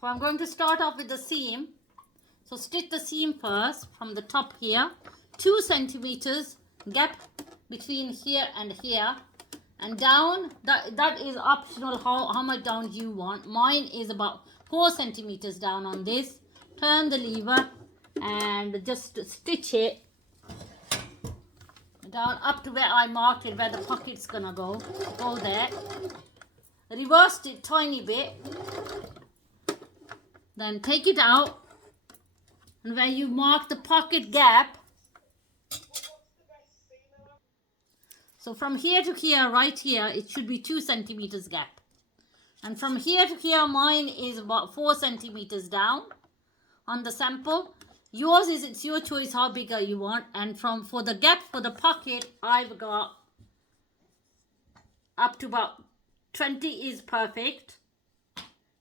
So I'm going to start off with the seam. So stitch the seam first from the top here, 2 centimeters gap between here and here, and down. That is optional how much down you want. Mine is about 4 centimeters down on this. Turn the lever and just stitch it down up to where I marked it, where the pocket's gonna go there. Reversed it tiny bit, then take it out, and where you mark the pocket gap, so from here to here, right here, it should be 2 centimeters gap, and from here to here mine is about 4 centimeters down on the sample. Yours is, it's your choice how bigger you want. And for the gap for the pocket, I've got up to about 20 is perfect,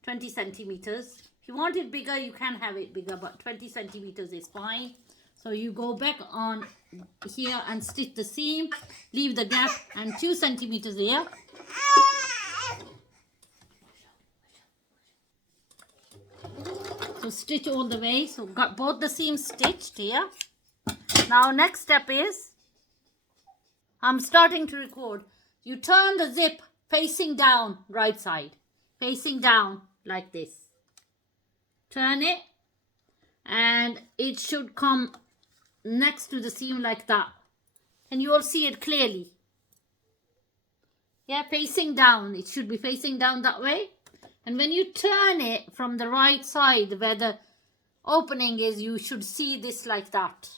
20 centimeters. If you want it bigger, you can have it bigger, but 20 centimeters is fine. So you go back on here and stitch the seam, leave the gap and 2 centimeters here. So stitch all the way. So got both the seams stitched here. Now next step is, I'm starting to record. You turn the zip facing down, right side, facing down like this. Turn it and it should come next to the seam like that, and you will see it clearly. Yeah, facing down. It should be facing down that way. And when you turn it from the right side where the opening is, you should see this like that.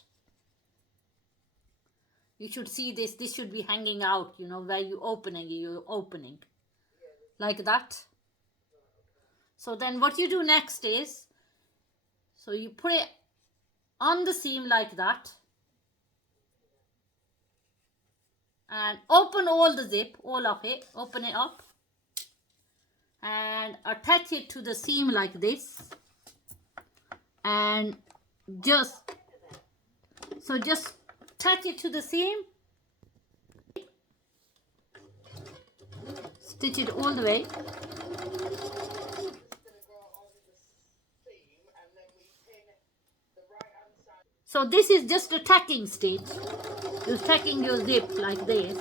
You should see this. This should be hanging out, you know, where you're opening like that. So then what you do next is, so you put it on the seam like that and open all the zip, all of it, open it up and attach it to the seam like this, and just attach it to the seam, stitch it all the way. So this is just a tacking stitch. You're tacking your zip like this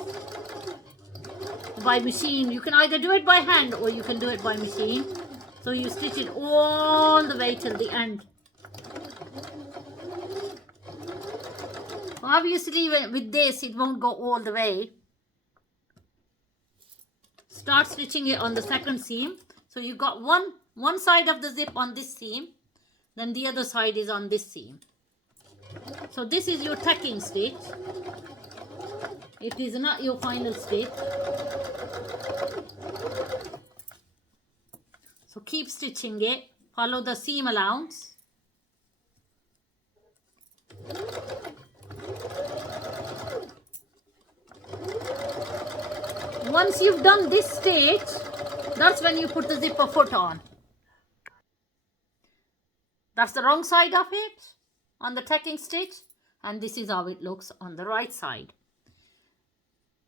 by machine. You can either do it by hand or you can do it by machine. So you stitch it all the way till the end. Obviously with this it won't go all the way. Start stitching it on the second seam. So you got one side of the zip on this seam, then the other side is on this seam. So this is your tacking stitch. It is not your final stitch. So keep stitching it. Follow the seam allowance. Once you've done this stitch, that's when you put the zipper foot on. That's the wrong side of it on the tacking stitch, and this is how it looks on the right side.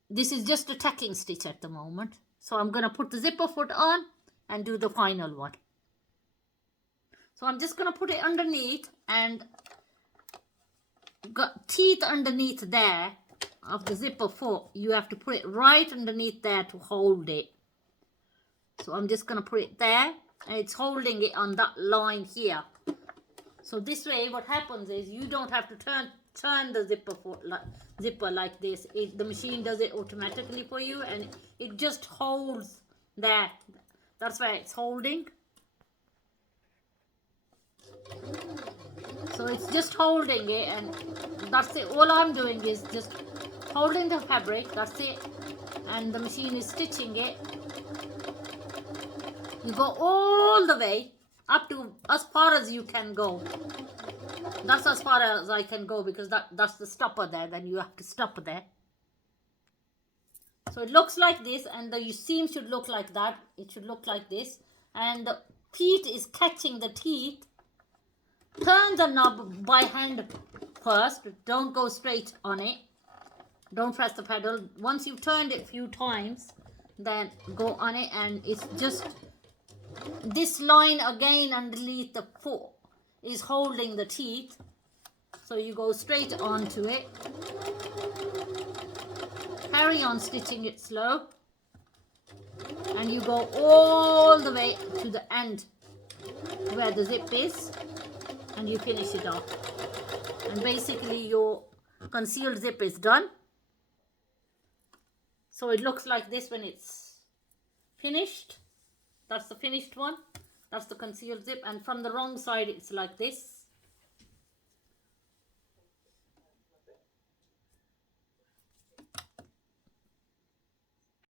This is just a tacking stitch at the moment. So I'm going to put the zipper foot on and do the final one. So I'm just going to put it underneath, and got teeth underneath there of the zipper foot. You have to put it right underneath there to hold it. So I'm just going to put it there, and it's holding it on that line here. So this way what happens is you don't have to turn the zipper like this. The machine does it automatically for you, and it just holds there. That's why it's holding. So it's just holding it, and that's it. All I'm doing is just holding the fabric, that's it, and the machine is stitching it. You go all the way up to as far as you can go. That's as far as I can go, because that's the stopper there. Then you have to stop there. So it looks like this, and the seam should look like that. It should look like this, and the teeth is catching the teeth. Turn the knob by hand first. Don't go straight on it. Don't press the pedal. Once you've turned it a few times, then go on it, and it's just this line again underneath the foot is holding the teeth. So you go straight onto it. Carry on stitching it slow. And you go all the way to the end where the zip is. And you finish it off. And basically your concealed zip is done. So it looks like this when it's finished. That's the finished one. That's the concealed zip. And from the wrong side it's like this.